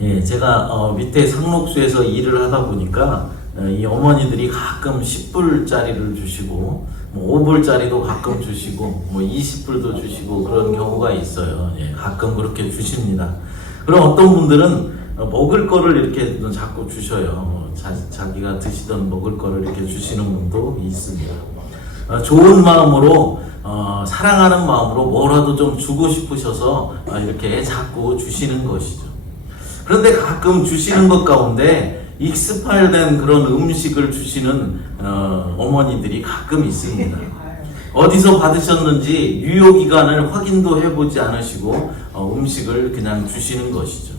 예, 제가 밑에 상록수에서 일을 하다 보니까 이 어머니들이 가끔 10불짜리를 주시고 뭐 5불짜리도 가끔 주시고 뭐 20불도 주시고 그런 경우가 있어요. 예, 가끔 그렇게 주십니다. 그럼 어떤 분들은 먹을 거를 이렇게 자꾸 주셔요. 자기가 드시던 먹을 거를 이렇게 주시는 분도 있습니다. 좋은 마음으로 사랑하는 마음으로 뭐라도 좀 주고 싶으셔서 이렇게 자꾸 주시는 것이죠. 그런데 가끔 주시는 것 가운데 익스파일된 그런 음식을 주시는 어머니들이 가끔 있습니다. 어디서 받으셨는지 유효기간을 확인도 해보지 않으시고 음식을 그냥 주시는 것이죠.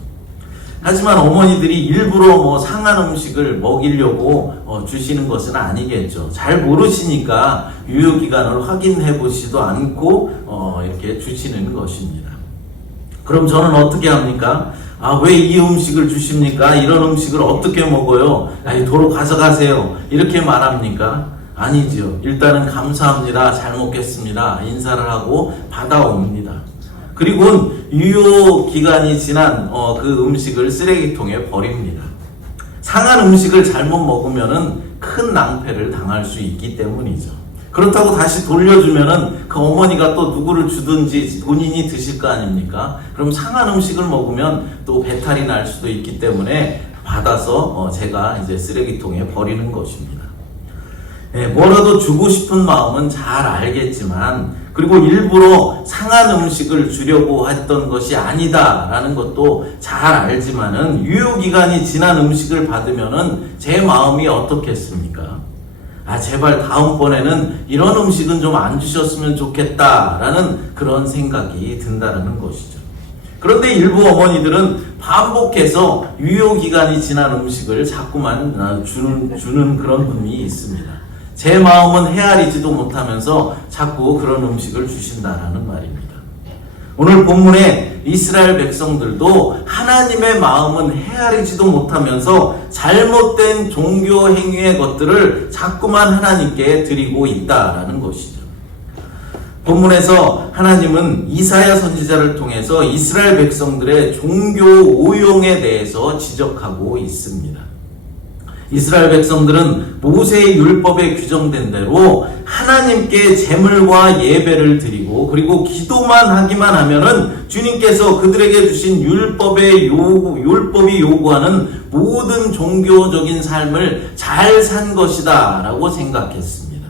하지만 어머니들이 일부러 뭐 상한 음식을 먹이려고 주시는 것은 아니겠죠. 잘 모르시니까 유효기간을 확인해 보지도 않고 이렇게 주시는 것입니다. 그럼 저는 어떻게 합니까? 왜 이 음식을 주십니까? 이런 음식을 어떻게 먹어요? 도로 가져가세요. 이렇게 말합니까? 아니죠. 일단은 감사합니다. 잘 먹겠습니다. 인사를 하고 받아옵니다. 그리고 유효기간이 지난 그 음식을 쓰레기통에 버립니다. 상한 음식을 잘못 먹으면은 큰 낭패를 당할 수 있기 때문이죠. 그렇다고 다시 돌려주면은 그 어머니가 또 누구를 주든지 본인이 드실 거 아닙니까? 그럼 상한 음식을 먹으면 또 배탈이 날 수도 있기 때문에 받아서 제가 이제 쓰레기통에 버리는 것입니다. 뭐라도 주고 싶은 마음은 잘 알겠지만, 그리고 일부러 상한 음식을 주려고 했던 것이 아니다라는 것도 잘 알지만은 유효기간이 지난 음식을 받으면은 제 마음이 어떻겠습니까? 제발 다음번에는 이런 음식은 좀 안 주셨으면 좋겠다라는 그런 생각이 든다는 것이죠. 그런데 일부 어머니들은 반복해서 유효기간이 지난 음식을 자꾸만 주는 그런 분이 있습니다. 제 마음은 헤아리지도 못하면서 자꾸 그런 음식을 주신다라는 말입니다. 오늘 본문에 이스라엘 백성들도 하나님의 마음은 헤아리지도 못하면서 잘못된 종교 행위의 것들을 자꾸만 하나님께 드리고 있다라는 것이죠. 본문에서 하나님은 이사야 선지자를 통해서 이스라엘 백성들의 종교 오용에 대해서 지적하고 있습니다. 이스라엘 백성들은 모세의 율법에 규정된 대로 하나님께 제물과 예배를 드리고 그리고 기도만 하기만 하면은 주님께서 그들에게 주신 율법이 요구하는 모든 종교적인 삶을 잘 산 것이다 라고 생각했습니다.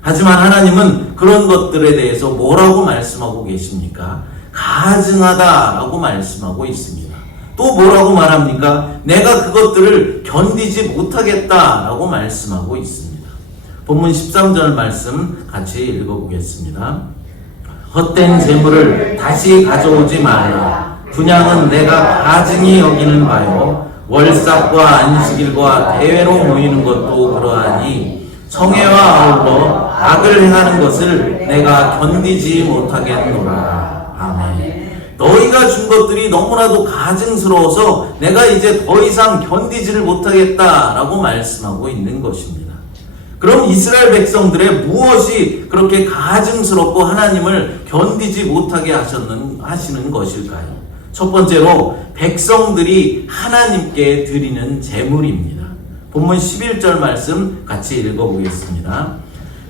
하지만 하나님은 그런 것들에 대해서 뭐라고 말씀하고 계십니까? 가증하다 라고 말씀하고 있습니다. 또 뭐라고 말합니까? 내가 그것들을 견디지 못하겠다라고 말씀하고 있습니다. 본문 13절 말씀 같이 읽어보겠습니다. 헛된 재물을 다시 가져오지 말라. 분향은 내가 가증히 여기는 바요. 월삭과 안식일과 대회로 모이는 것도 그러하니 청해와 아울러 악을 행하는 것을 내가 견디지 못하겠노라. 아멘. 너희가 준 것들이 너무나도 가증스러워서 내가 이제 더 이상 견디지를 못하겠다라고 말씀하고 있는 것입니다. 그럼 이스라엘 백성들의 무엇이 그렇게 가증스럽고 하나님을 견디지 못하게 하시는 것일까요? 첫 번째로 백성들이 하나님께 드리는 제물입니다. 본문 11절 말씀 같이 읽어보겠습니다.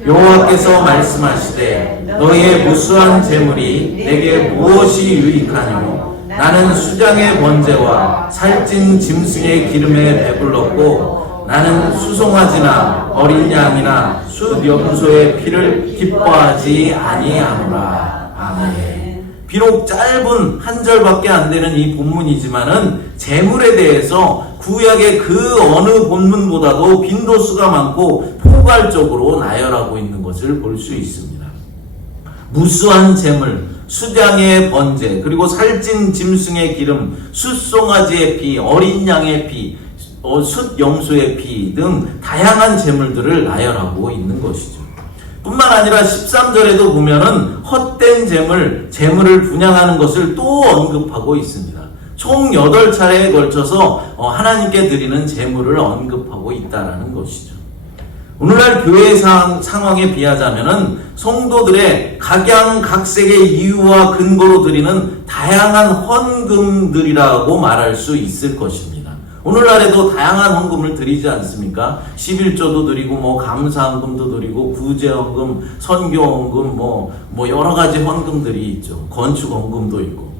여호와께서 말씀하시되 너희의 무수한 재물이 내게 무엇이 유익하뇨? 나는 수장의 번제와 살찐 짐승의 기름에 배불렀고 나는 수송아지나 어린 양이나 숫염소의 피를 기뻐하지 아니하노라. 아멘. 비록 짧은 한 절밖에 안 되는 이 본문이지만은 재물에 대해서 구약의 그 어느 본문보다도 빈도수가 많고 포괄적으로 나열하고 있는 것을 볼 수 있습니다. 무수한 재물, 수장의 번제, 그리고 살찐 짐승의 기름, 숫송아지의 피, 어린 양의 피, 숫염소의 피 등 다양한 재물들을 나열하고 있는 것이죠. 뿐만 아니라 13절에도 보면은 헛된 재물을 분향하는 것을 또 언급하고 있습니다. 총 8차례에 걸쳐서 하나님께 드리는 재물을 언급하고 있다라는 것이죠. 오늘날 교회 상황에 비하자면은 성도들의 각양각색의 이유와 근거로 드리는 다양한 헌금들이라고 말할 수 있을 것입니다. 오늘날에도 다양한 헌금을 드리지 않습니까? 11조도 드리고 감사헌금도 드리고 구제헌금, 선교헌금 여러 가지 헌금들이 있죠. 건축헌금도 있고.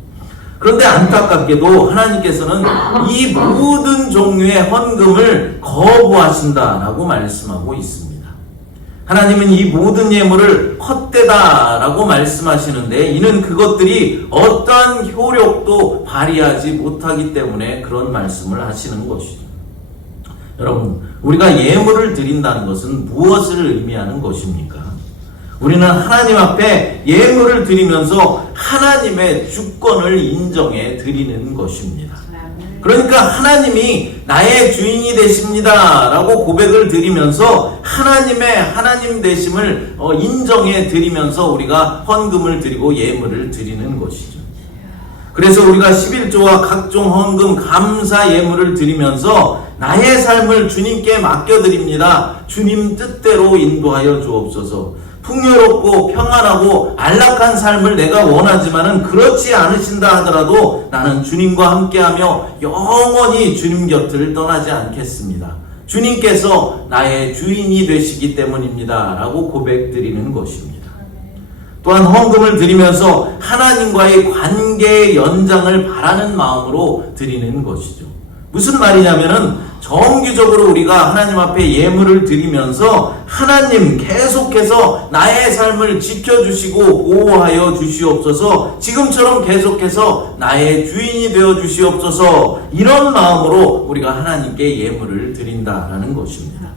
그런데 안타깝게도 하나님께서는 이 모든 종류의 헌금을 거부하신다라고 말씀하고 있습니다. 하나님은 이 모든 예물을 헛되다라고 말씀하시는데 이는 그것들이 어떠한 효력도 발휘하지 못하기 때문에 그런 말씀을 하시는 것이죠. 여러분, 우리가 예물을 드린다는 것은 무엇을 의미하는 것입니까? 우리는 하나님 앞에 예물을 드리면서 하나님의 주권을 인정해 드리는 것입니다. 그러니까 하나님이 나의 주인이 되십니다 라고 고백을 드리면서 하나님 되심을 인정해 드리면서 우리가 헌금을 드리고 예물을 드리는 것이죠. 그래서 우리가 11조와 각종 헌금, 감사 예물을 드리면서 나의 삶을 주님께 맡겨드립니다. 주님 뜻대로 인도하여 주옵소서. 풍요롭고 평안하고 안락한 삶을 내가 원하지만은 그렇지 않으신다 하더라도 나는 주님과 함께하며 영원히 주님 곁을 떠나지 않겠습니다. 주님께서 나의 주인이 되시기 때문입니다 라고 고백드리는 것입니다. 또한 헌금을 드리면서 하나님과의 관계의 연장을 바라는 마음으로 드리는 것이죠. 무슨 말이냐면은 정기적으로 우리가 하나님 앞에 예물을 드리면서 하나님 계속해서 나의 삶을 지켜주시고 보호하여 주시옵소서, 지금처럼 계속해서 나의 주인이 되어 주시옵소서, 이런 마음으로 우리가 하나님께 예물을 드린다라는 것입니다.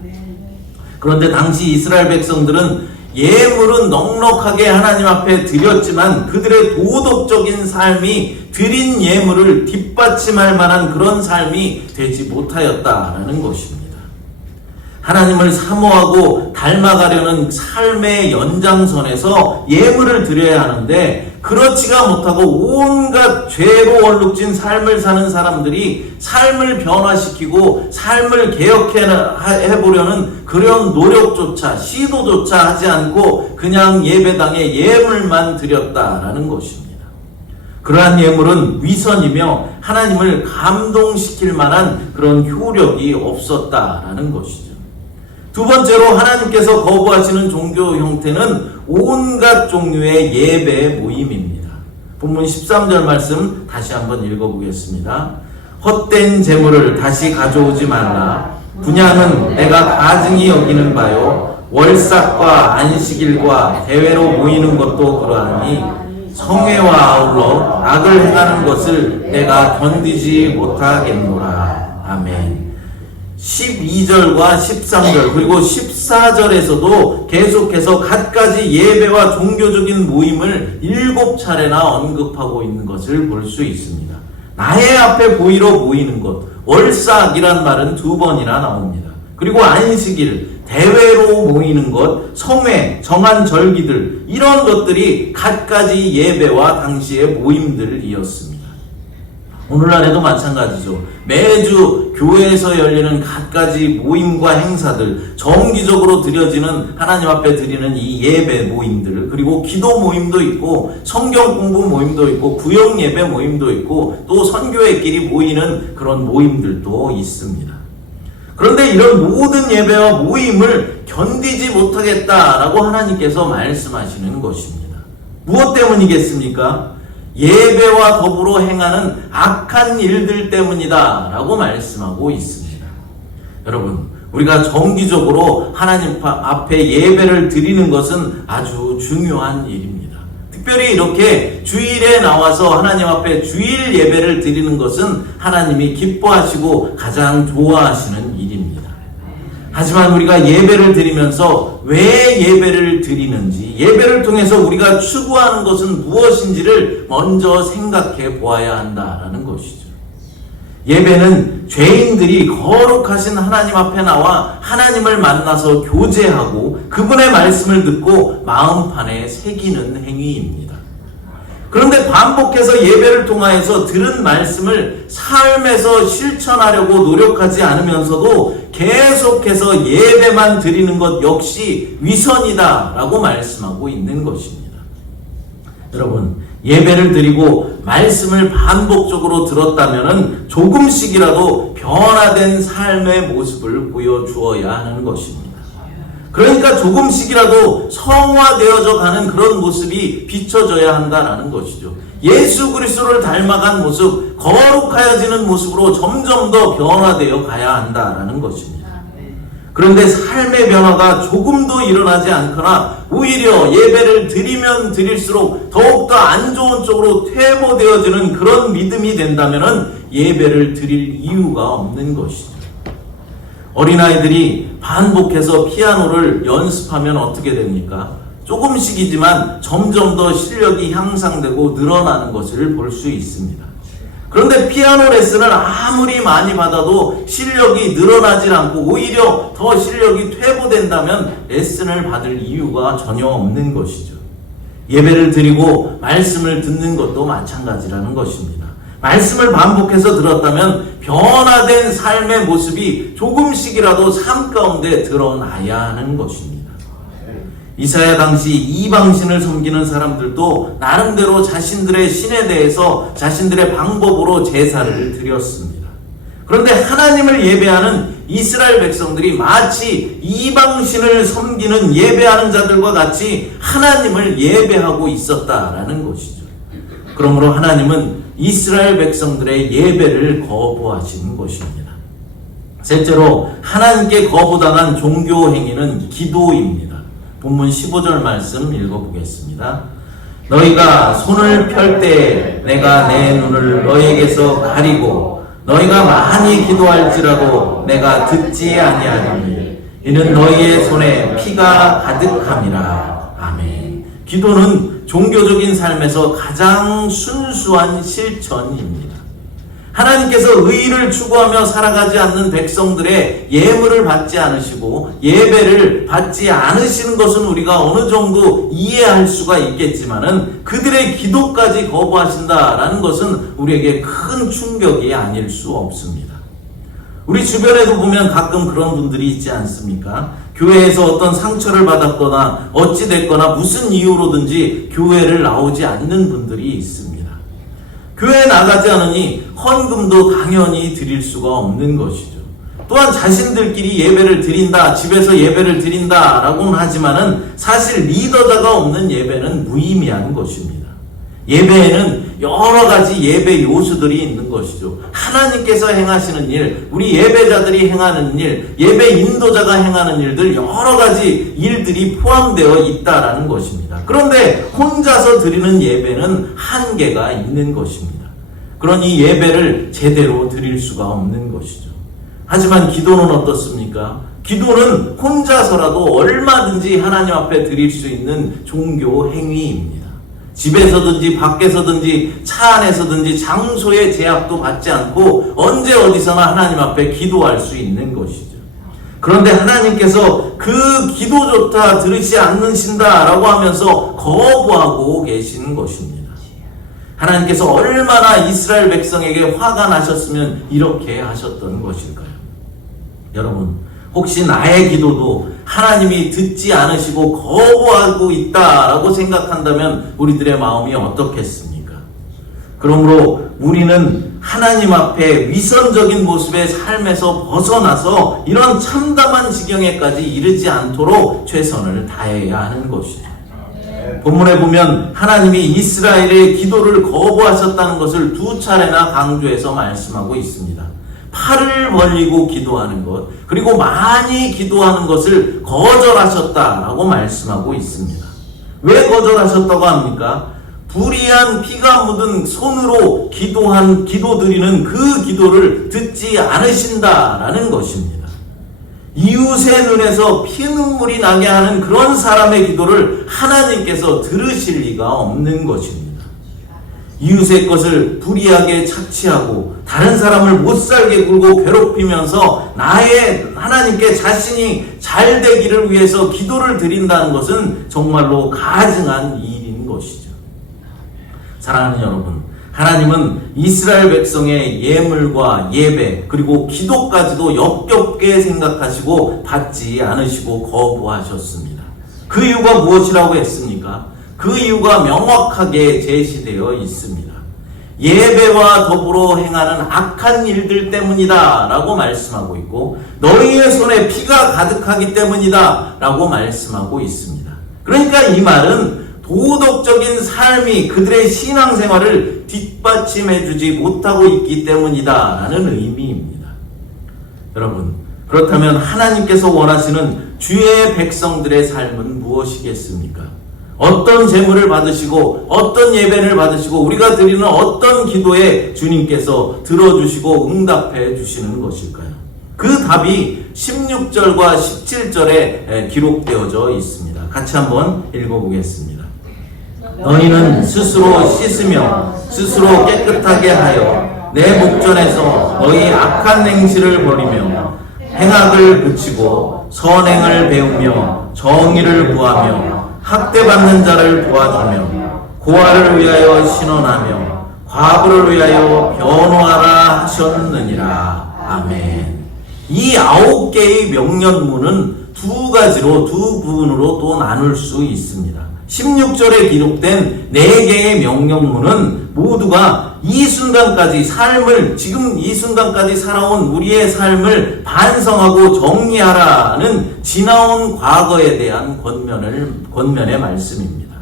그런데 당시 이스라엘 백성들은 예물은 넉넉하게 하나님 앞에 드렸지만 그들의 도덕적인 삶이 드린 예물을 뒷받침할 만한 그런 삶이 되지 못하였다라는 것입니다. 하나님을 사모하고 닮아가려는 삶의 연장선에서 예물을 드려야 하는데 그렇지가 못하고 온갖 죄로 얼룩진 삶을 사는 사람들이 삶을 변화시키고 삶을 개혁해보려는 그런 노력조차 시도조차 하지 않고 그냥 예배당에 예물만 드렸다라는 것입니다. 그러한 예물은 위선이며 하나님을 감동시킬 만한 그런 효력이 없었다라는 것이죠. 두 번째로 하나님께서 거부하시는 종교 형태는 온갖 종류의 예배 모임입니다. 본문 13절 말씀 다시 한번 읽어보겠습니다. 헛된 재물을 다시 가져오지 말라. 분향은 내가 가증히 여기는 바요. 월삭과 안식일과 대회로 모이는 것도 그러하니 성회와 아울러 악을 행하는 것을 내가 견디지 못하겠노라. 아멘. 12절과 13절 그리고 14절에서도 계속해서 갖가지 예배와 종교적인 모임을 7차례나 언급하고 있는 것을 볼 수 있습니다. 나의 앞에 보이러 모이는 것, 월삭이란 말은 2번이나 나옵니다. 그리고 안식일, 대회로 모이는 것, 성회, 정한 절기들, 이런 것들이 갖가지 예배와 당시의 모임들이었습니다. 오늘날에도 마찬가지죠. 매주 교회에서 열리는 갖가지 모임과 행사들, 정기적으로 드려지는 하나님 앞에 드리는 이 예배 모임들, 그리고 기도 모임도 있고 성경 공부 모임도 있고 구역 예배 모임도 있고 또 선교회끼리 모이는 그런 모임들도 있습니다. 그런데 이런 모든 예배와 모임을 견디지 못하겠다라고 하나님께서 말씀하시는 것입니다. 무엇 때문이겠습니까? 예배와 더불어 행하는 악한 일들 때문이다 라고 말씀하고 있습니다. 여러분, 우리가 정기적으로 하나님 앞에 예배를 드리는 것은 아주 중요한 일입니다. 특별히 이렇게 주일에 나와서 하나님 앞에 주일 예배를 드리는 것은 하나님이 기뻐하시고 가장 좋아하시는 일입니다. 하지만 우리가 예배를 드리면서 왜 예배를 드리는지, 예배를 통해서 우리가 추구하는 것은 무엇인지를 먼저 생각해 보아야 한다라는 것이죠. 예배는 죄인들이 거룩하신 하나님 앞에 나와 하나님을 만나서 교제하고 그분의 말씀을 듣고 마음판에 새기는 행위입니다. 그런데 반복해서 예배를 통하여서 들은 말씀을 삶에서 실천하려고 노력하지 않으면서도 계속해서 예배만 드리는 것 역시 위선이다라고 말씀하고 있는 것입니다. 여러분, 예배를 드리고 말씀을 반복적으로 들었다면 조금씩이라도 변화된 삶의 모습을 보여주어야 하는 것입니다. 그러니까 조금씩이라도 성화되어져 가는 그런 모습이 비춰져야 한다는 것이죠. 예수 그리스도를 닮아간 모습, 거룩하여지는 모습으로 점점 더 변화되어 가야 한다는 것입니다. 그런데 삶의 변화가 조금도 일어나지 않거나 오히려 예배를 드리면 드릴수록 더욱더 안 좋은 쪽으로 퇴보되어지는 그런 믿음이 된다면 예배를 드릴 이유가 없는 것이죠. 어린아이들이 반복해서 피아노를 연습하면 어떻게 됩니까? 조금씩이지만 점점 더 실력이 향상되고 늘어나는 것을 볼 수 있습니다. 그런데 피아노 레슨을 아무리 많이 받아도 실력이 늘어나질 않고 오히려 더 실력이 퇴보된다면 레슨을 받을 이유가 전혀 없는 것이죠. 예배를 드리고 말씀을 듣는 것도 마찬가지라는 것입니다. 말씀을 반복해서 들었다면 변화된 삶의 모습이 조금씩이라도 삶 가운데 드러나야 하는 것입니다. 이사야 당시 이방신을 섬기는 사람들도 나름대로 자신들의 신에 대해서 자신들의 방법으로 제사를 드렸습니다. 그런데 하나님을 예배하는 이스라엘 백성들이 마치 이방신을 섬기는 예배하는 자들과 같이 하나님을 예배하고 있었다라는 것이죠. 그러므로 하나님은 이스라엘 백성들의 예배를 거부하시는 것입니다. 셋째로 하나님께 거부당한 종교 행위는 기도입니다. 본문 15절 말씀 읽어보겠습니다. 너희가 손을 펼 때 내가 내 눈을 너희에게서 가리고 너희가 많이 기도할지라도 내가 듣지 아니하리니 이는 너희의 손에 피가 가득함이라. 아멘. 기도는 종교적인 삶에서 가장 순수한 실천입니다. 하나님께서 의를 추구하며 살아가지 않는 백성들의 예물을 받지 않으시고 예배를 받지 않으시는 것은 우리가 어느 정도 이해할 수가 있겠지만은 그들의 기도까지 거부하신다라는 것은 우리에게 큰 충격이 아닐 수 없습니다. 우리 주변에도 보면 가끔 그런 분들이 있지 않습니까? 교회에서 어떤 상처를 받았거나 어찌됐거나 무슨 이유로든지 교회를 나오지 않는 분들이 있습니다. 교회에 나가지 않으니 헌금도 당연히 드릴 수가 없는 것이죠. 또한 자신들끼리 예배를 드린다, 집에서 예배를 드린다 라고는 하지만은 사실 리더자가 없는 예배는 무의미한 것입니다. 예배에는 여러 가지 예배 요소들이 있는 것이죠. 하나님께서 행하시는 일, 우리 예배자들이 행하는 일, 예배 인도자가 행하는 일들, 여러 가지 일들이 포함되어 있다라는 것입니다. 그런데 혼자서 드리는 예배는 한계가 있는 것입니다. 그러니 예배를 제대로 드릴 수가 없는 것이죠. 하지만 기도는 어떻습니까? 기도는 혼자서라도 얼마든지 하나님 앞에 드릴 수 있는 종교 행위입니다. 집에서든지 밖에서든지 차 안에서든지 장소의 제약도 받지 않고 언제 어디서나 하나님 앞에 기도할 수 있는 것이죠. 그런데 하나님께서 그 기도조차 들으시지 않으신다라고 하면서 거부하고 계시는 것입니다. 하나님께서 얼마나 이스라엘 백성에게 화가 나셨으면 이렇게 하셨던 것일까요? 여러분, 혹시 나의 기도도 하나님이 듣지 않으시고 거부하고 있다라고 생각한다면 우리들의 마음이 어떻겠습니까? 그러므로 우리는 하나님 앞에 위선적인 모습의 삶에서 벗어나서 이런 참담한 지경에까지 이르지 않도록 최선을 다해야 하는 것이죠. 본문에 보면 하나님이 이스라엘의 기도를 거부하셨다는 것을 두 차례나 강조해서 말씀하고 있습니다. 팔을 벌리고 기도하는 것, 그리고 많이 기도하는 것을 거절하셨다라고 말씀하고 있습니다. 왜 거절하셨다고 합니까? 불의한 피가 묻은 손으로 기도드리는 그 기도를 듣지 않으신다라는 것입니다. 이웃의 눈에서 피눈물이 나게 하는 그런 사람의 기도를 하나님께서 들으실 리가 없는 것입니다. 이웃의 것을 불의하게 착취하고 다른 사람을 못살게 굴고 괴롭히면서 나의 하나님께 자신이 잘 되기를 위해서 기도를 드린다는 것은 정말로 가증한 일인 것이죠. 사랑하는 여러분, 하나님은 이스라엘 백성의 예물과 예배 그리고 기도까지도 역겹게 생각하시고 받지 않으시고 거부하셨습니다. 그 이유가 무엇이라고 했습니까? 그 이유가 명확하게 제시되어 있습니다. 예배와 더불어 행하는 악한 일들 때문이다 라고 말씀하고 있고, 너희의 손에 피가 가득하기 때문이다 라고 말씀하고 있습니다. 그러니까 이 말은 도덕적인 삶이 그들의 신앙생활을 뒷받침해주지 못하고 있기 때문이다 라는 의미입니다. 여러분, 그렇다면 하나님께서 원하시는 주의 백성들의 삶은 무엇이겠습니까? 어떤 제물을 받으시고 어떤 예배를 받으시고 우리가 드리는 어떤 기도에 주님께서 들어주시고 응답해 주시는 것일까요? 그 답이 16절과 17절에 기록되어져 있습니다. 같이 한번 읽어보겠습니다. 너희는 스스로 씻으며 스스로 깨끗하게 하여 내 목전에서 너희 악한 행실을 버리며 행악을 그치고 선행을 배우며 정의를 구하며 학대받는 자를 도와주며 고아를 위하여 신원하며 과부를 위하여 변호하라 하셨느니라. 아멘. 이 9개의 명령문은 두 가지로, 두 부분으로 또 나눌 수 있습니다. 16절에 기록된 4개의 명령문은 모두가 이 순간까지 지금 이 순간까지 살아온 우리의 삶을 반성하고 정리하라는 지나온 과거에 대한 권면의 말씀입니다.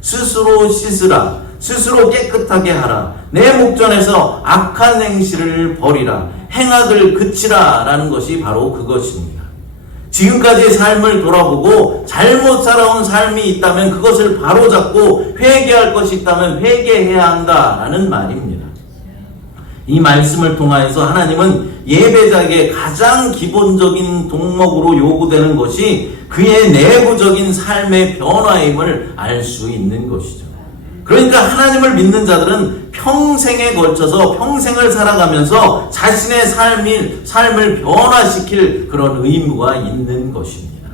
스스로 씻으라, 스스로 깨끗하게 하라, 내 목전에서 악한 행실을 버리라, 행악을 그치라 라는 것이 바로 그것입니다. 지금까지의 삶을 돌아보고 잘못 살아온 삶이 있다면 그것을 바로잡고 회개할 것이 있다면 회개해야 한다라는 말입니다. 이 말씀을 통하여서 하나님은 예배자에게 가장 기본적인 덕목으로 요구되는 것이 그의 내부적인 삶의 변화임을 알 수 있는 것이죠. 그러니까 하나님을 믿는 자들은 평생에 걸쳐서 평생을 살아가면서 자신의 삶을 변화시킬 그런 의무가 있는 것입니다.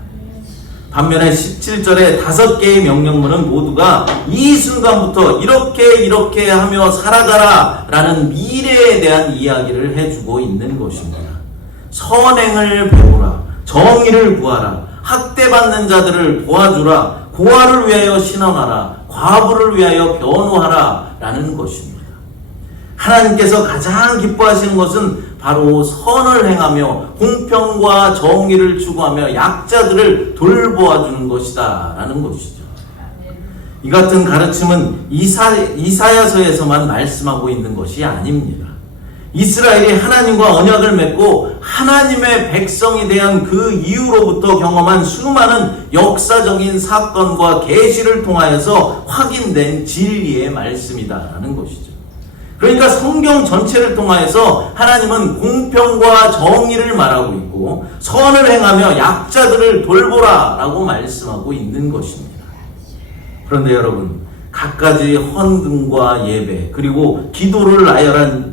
반면에 17절의 5개의 명령문은 모두가 이 순간부터 이렇게 하며 살아가라 라는 미래에 대한 이야기를 해주고 있는 것입니다. 선행을 배우라, 정의를 구하라, 학대받는 자들을 도와주라, 고아를 위하여 신원하라, 과부를 위하여 변호하라 라는 것입니다. 하나님께서 가장 기뻐하시는 것은 바로 선을 행하며 공평과 정의를 추구하며 약자들을 돌보아주는 것이다 라는 것이죠. 이 같은 가르침은 이사야서에서만 말씀하고 있는 것이 아닙니다. 이스라엘이 하나님과 언약을 맺고 하나님의 백성에 대한 그 이후로부터 경험한 수많은 역사적인 사건과 계시를 통하여서 확인된 진리의 말씀이다라는 것이죠. 그러니까 성경 전체를 통하여서 하나님은 공평과 정의를 말하고 있고 선을 행하며 약자들을 돌보라 라고 말씀하고 있는 것입니다. 그런데 여러분, 갖가지 헌금과 예배 그리고 기도를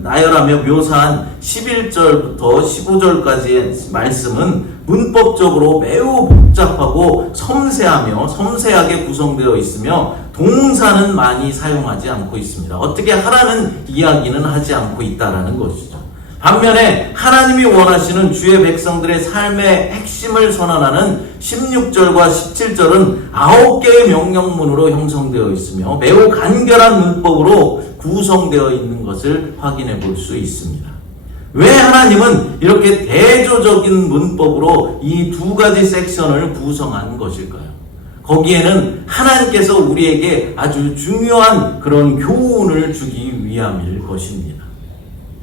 나열하며 묘사한 11절부터 15절까지의 말씀은 문법적으로 매우 복잡하고 섬세하게 구성되어 있으며 동사는 많이 사용하지 않고 있습니다. 어떻게 하라는 이야기는 하지 않고 있다는 것이죠. 반면에 하나님이 원하시는 주의 백성들의 삶의 핵심을 선언하는 16절과 17절은 9개의 명령문으로 형성되어 있으며 매우 간결한 문법으로 구성되어 있는 것을 확인해 볼 수 있습니다. 왜 하나님은 이렇게 대조적인 문법으로 이 2가지 섹션을 구성한 것일까요? 거기에는 하나님께서 우리에게 아주 중요한 그런 교훈을 주기 위함일 것입니다.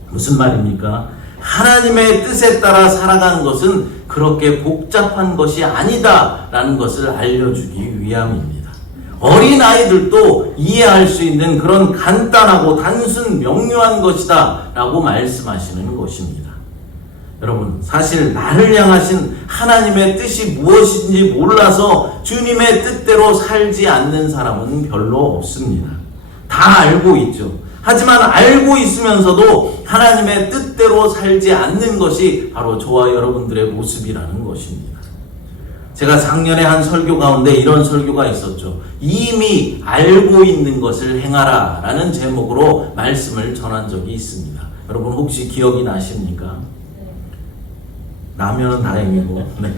무슨 말입니까? 하나님의 뜻에 따라 살아가는 것은 그렇게 복잡한 것이 아니다 라는 것을 알려주기 위함입니다. 어린아이들도 이해할 수 있는 그런 간단하고 단순 명료한 것이다 라고 말씀하시는 것입니다. 여러분, 사실 나를 향하신 하나님의 뜻이 무엇인지 몰라서 주님의 뜻대로 살지 않는 사람은 별로 없습니다. 다 알고 있죠. 하지만 알고 있으면서도 하나님의 뜻대로 살지 않는 것이 바로 저와 여러분들의 모습이라는 것입니다. 제가 작년에 한 설교 가운데 이런 설교가 있었죠. 이미 알고 있는 것을 행하라 라는 제목으로 말씀을 전한 적이 있습니다. 여러분 혹시 기억이 나십니까? 나면은 다행이고. 네.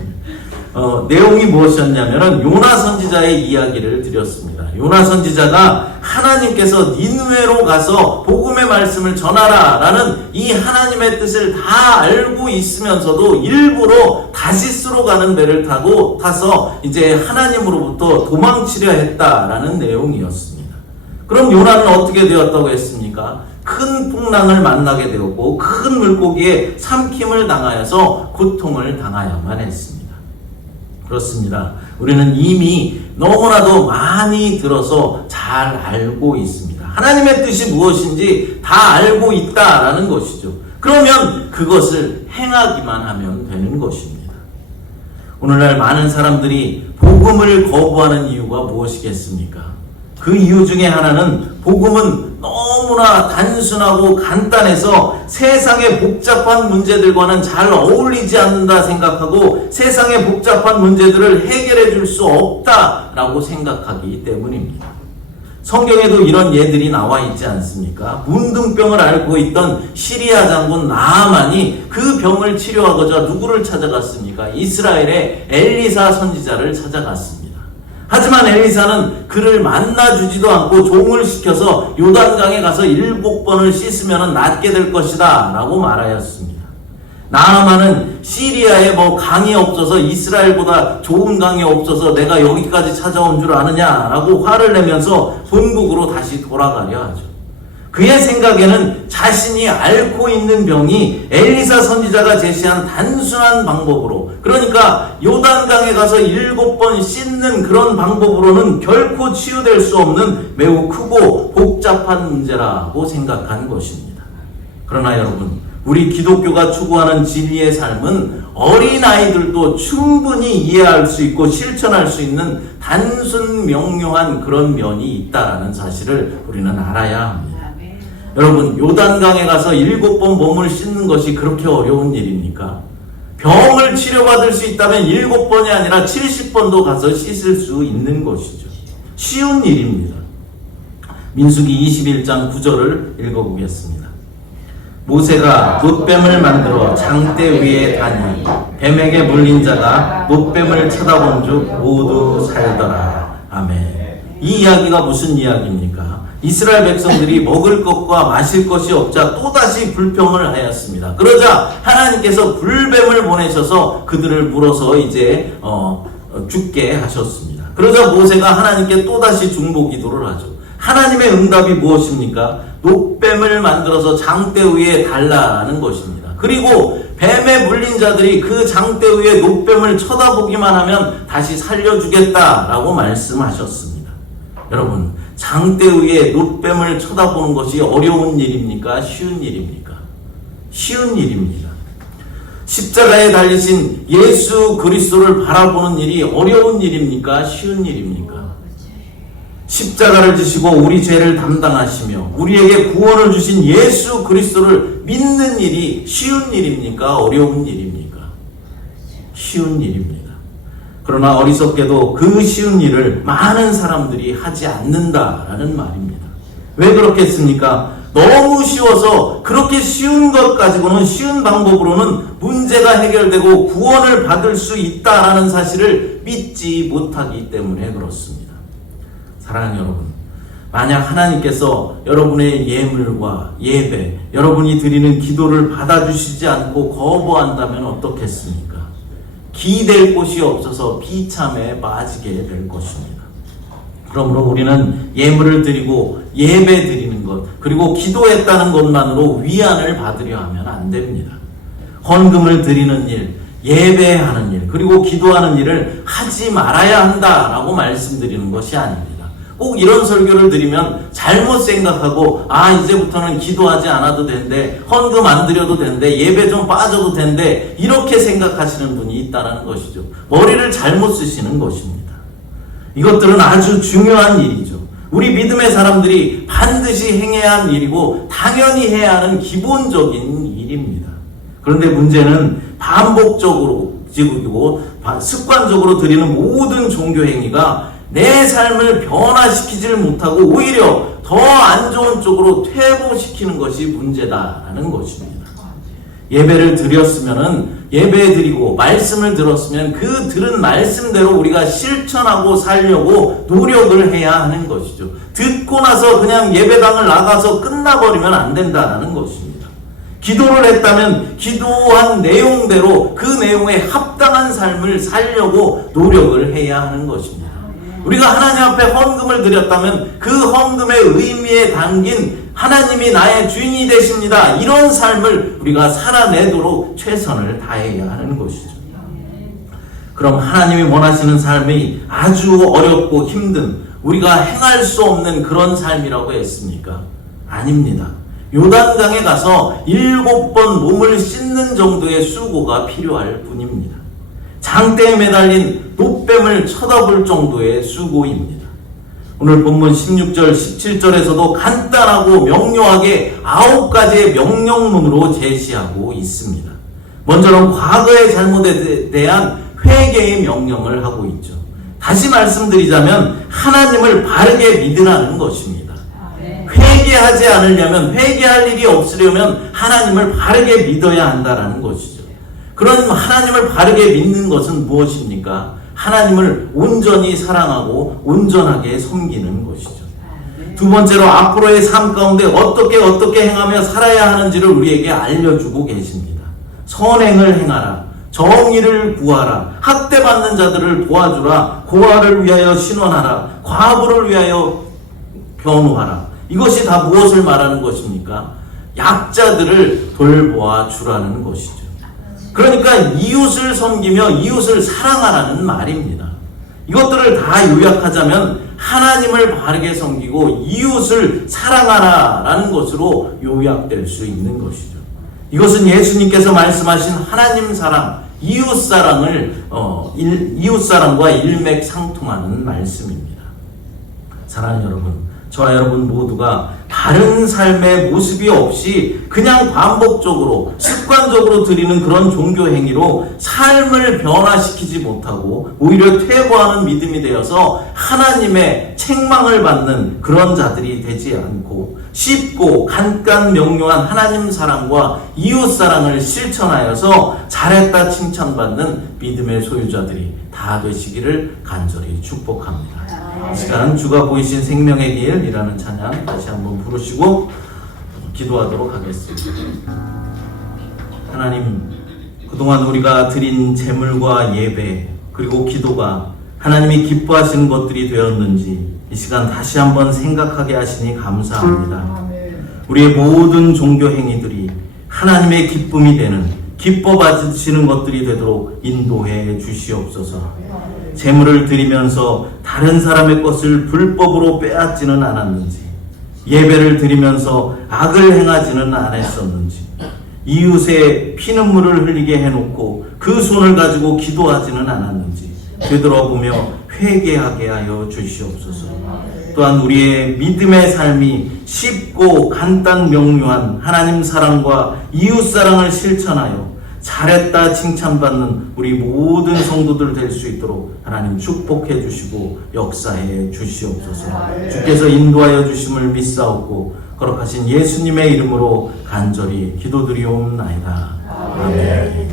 내용이 무엇이었냐면은 요나 선지자의 이야기를 드렸습니다. 요나 선지자가 하나님께서 닌웨로 가서 복음의 말씀을 전하라 라는 이 하나님의 뜻을 다 알고 있으면서도 일부러 다시스로 가는 배를 타서 이제 하나님으로부터 도망치려 했다라는 내용이었습니다. 그럼 요나는 어떻게 되었다고 했습니까? 큰 풍랑을 만나게 되었고 큰 물고기에 삼킴을 당하여서 고통을 당하야만 했습니다. 그렇습니다. 우리는 이미 너무나도 많이 들어서 잘 알고 있습니다. 하나님의 뜻이 무엇인지 다 알고 있다라는 것이죠. 그러면 그것을 행하기만 하면 되는 것입니다. 오늘날 많은 사람들이 복음을 거부하는 이유가 무엇이겠습니까? 그 이유 중에 하나는 복음은 너무나 단순하고 간단해서 세상의 복잡한 문제들과는 잘 어울리지 않는다 생각하고 세상의 복잡한 문제들을 해결해 줄 수 없다라고 생각하기 때문입니다. 성경에도 이런 예들이 나와 있지 않습니까? 문둥병을 앓고 있던 시리아 장군 나아만이 그 병을 치료하고자 누구를 찾아갔습니까? 이스라엘의 엘리사 선지자를 찾아갔습니다. 하지만 엘리사는 그를 만나주지도 않고 종을 시켜서 요단강에 가서 7번을 씻으면 낫게 될 것이다 라고 말하였습니다. 나아만은 시리아에 강이 없어서 이스라엘보다 좋은 강이 없어서 내가 여기까지 찾아온 줄 아느냐라고 화를 내면서 본국으로 다시 돌아가려 하죠. 그의 생각에는 자신이 앓고 있는 병이 엘리사 선지자가 제시한 단순한 방법으로, 그러니까 요단강에 가서 7번 씻는 그런 방법으로는 결코 치유될 수 없는 매우 크고 복잡한 문제라고 생각한 것입니다. 그러나 여러분, 우리 기독교가 추구하는 진리의 삶은 어린아이들도 충분히 이해할 수 있고 실천할 수 있는 단순 명료한 그런 면이 있다는 사실을 우리는 알아야 합니다. 여러분, 요단강에 가서 7번 몸을 씻는 것이 그렇게 어려운 일입니까? 병을 치료받을 수 있다면 7번이 아니라 70번도 가서 씻을 수 있는 것이죠. 쉬운 일입니다. 민수기 21장 9절을 읽어보겠습니다. 모세가 놋뱀을 만들어 장대 위에 다니 뱀에게 물린 자가 놋뱀을 쳐다본 즉 모두 살더라. 아멘. 이 이야기가 무슨 이야기입니까? 이스라엘 백성들이 먹을 것과 마실 것이 없자 또다시 불평을 하였습니다. 그러자 하나님께서 불뱀을 보내셔서 그들을 물어서 이제 죽게 하셨습니다. 그러자 모세가 하나님께 또다시 중보 기도를 하죠. 하나님의 응답이 무엇입니까? 놋뱀을 만들어서 장대 위에 달라는 것입니다. 그리고 뱀에 물린 자들이 그 장대 위에 놋뱀을 쳐다보기만 하면 다시 살려주겠다라고 말씀하셨습니다. 여러분, 장대 위에 놋뱀을 쳐다보는 것이 어려운 일입니까? 쉬운 일입니까? 쉬운 일입니다. 십자가에 달리신 예수 그리스도를 바라보는 일이 어려운 일입니까? 쉬운 일입니까? 십자가를 지시고 우리 죄를 담당하시며 우리에게 구원을 주신 예수 그리스도를 믿는 일이 쉬운 일입니까? 어려운 일입니까? 쉬운 일입니다. 그러나 어리석게도 그 쉬운 일을 많은 사람들이 하지 않는다라는 말입니다. 왜 그렇겠습니까? 너무 쉬워서 그렇게 쉬운 것 가지고는, 쉬운 방법으로는 문제가 해결되고 구원을 받을 수 있다라는 사실을 믿지 못하기 때문에 그렇습니다. 사랑하는 여러분, 만약 하나님께서 여러분의 예물과 예배, 여러분이 드리는 기도를 받아주시지 않고 거부한다면 어떻겠습니까? 기댈 곳이 없어서 비참에 빠지게 될 것입니다. 그러므로 우리는 예물을 드리고 예배 드리는 것, 그리고 기도했다는 것만으로 위안을 받으려 하면 안 됩니다. 헌금을 드리는 일, 예배하는 일, 그리고 기도하는 일을 하지 말아야 한다라고 말씀드리는 것이 아닙니다. 꼭 이런 설교를 드리면 잘못 생각하고, 이제부터는 기도하지 않아도 된대, 헌금 안 드려도 된대, 예배 좀 빠져도 된대, 이렇게 생각하시는 분이 있다는 것이죠. 머리를 잘못 쓰시는 것입니다. 이것들은 아주 중요한 일이죠. 우리 믿음의 사람들이 반드시 행해야 하는 일이고 당연히 해야 하는 기본적인 일입니다. 그런데 문제는 반복적으로 지고 습관적으로 드리는 모든 종교 행위가 내 삶을 변화시키지를 못하고 오히려 더 안 좋은 쪽으로 퇴보시키는 것이 문제다라는 것입니다. 예배를 드렸으면은 예배 드리고 말씀을 들었으면 그 들은 말씀대로 우리가 실천하고 살려고 노력을 해야 하는 것이죠. 듣고 나서 그냥 예배당을 나가서 끝나버리면 안 된다라는 것입니다. 기도를 했다면 기도한 내용대로 그 내용에 합당한 삶을 살려고 노력을 해야 하는 것입니다. 우리가 하나님 앞에 헌금을 드렸다면 그 헌금의 의미에 담긴 하나님이 나의 주인이 되십니다, 이런 삶을 우리가 살아내도록 최선을 다해야 하는 것이죠. 그럼 하나님이 원하시는 삶이 아주 어렵고 힘든, 우리가 행할 수 없는 그런 삶이라고 했습니까? 아닙니다. 요단강에 가서 7번 몸을 씻는 정도의 수고가 필요할 뿐입니다. 장대에 매달린 노뱀을 쳐다볼 정도의 수고입니다. 오늘 본문 16절, 17절에서도 간단하고 명료하게 9가지의 명령문으로 제시하고 있습니다. 먼저는 과거의 잘못에 대한 회개의 명령을 하고 있죠. 다시 말씀드리자면 하나님을 바르게 믿으라는 것입니다. 회개하지 않으려면, 회개할 일이 없으려면 하나님을 바르게 믿어야 한다는 것이죠. 그런 하나님을 바르게 믿는 것은 무엇입니까? 하나님을 온전히 사랑하고 온전하게 섬기는 것이죠. 두 번째로 앞으로의 삶 가운데 어떻게 행하며 살아야 하는지를 우리에게 알려주고 계십니다. 선행을 행하라, 정의를 구하라, 학대받는 자들을 도와주라, 고아를 위하여 신원하라, 과부를 위하여 변호하라. 이것이 다 무엇을 말하는 것입니까? 약자들을 돌보아 주라는 것이죠. 그러니까 이웃을 섬기며 이웃을 사랑하라는 말입니다. 이것들을 다 요약하자면 하나님을 바르게 섬기고 이웃을 사랑하라라는 것으로 요약될 수 있는 것이죠. 이것은 예수님께서 말씀하신 하나님 사랑, 이웃 사랑과 일맥상통하는 말씀입니다. 사랑하는 여러분, 저와 여러분 모두가 다른 삶의 모습이 없이 그냥 반복적으로 습관적으로 드리는 그런 종교 행위로 삶을 변화시키지 못하고 오히려 퇴보하는 믿음이 되어서 하나님의 책망을 받는 그런 자들이 되지 않고 쉽고 간단 명료한 하나님 사랑과 이웃 사랑을 실천하여서 잘했다 칭찬받는 믿음의 소유자들이 다 되시기를 간절히 축복합니다. 이 시간 주가 보이신 생명의 길이라는 찬양 다시 한번 부르시고 기도하도록 하겠습니다. 하나님, 그동안 우리가 드린 제물과 예배 그리고 기도가 하나님이 기뻐하시는 것들이 되었는지 이 시간 다시 한번 생각하게 하시니 감사합니다. 우리의 모든 종교 행위들이 하나님의 기쁨이 되는, 기뻐 받으시는 것들이 되도록 인도해 주시옵소서. 제물을 드리면서 다른 사람의 것을 불법으로 빼앗지는 않았는지, 예배를 드리면서 악을 행하지는 않았었는지, 이웃의 피눈물을 흘리게 해놓고 그 손을 가지고 기도하지는 않았는지 되돌아보며 회개하게 하여 주시옵소서. 또한 우리의 믿음의 삶이 쉽고 간단 명료한 하나님 사랑과 이웃 사랑을 실천하여 잘했다 칭찬받는 우리 모든 성도들 될 수 있도록 하나님 축복해 주시고 역사해 주시옵소서. 주께서 인도하여 주심을 믿사옵고 거룩하신 예수님의 이름으로 간절히 기도드리옵나이다. 아멘.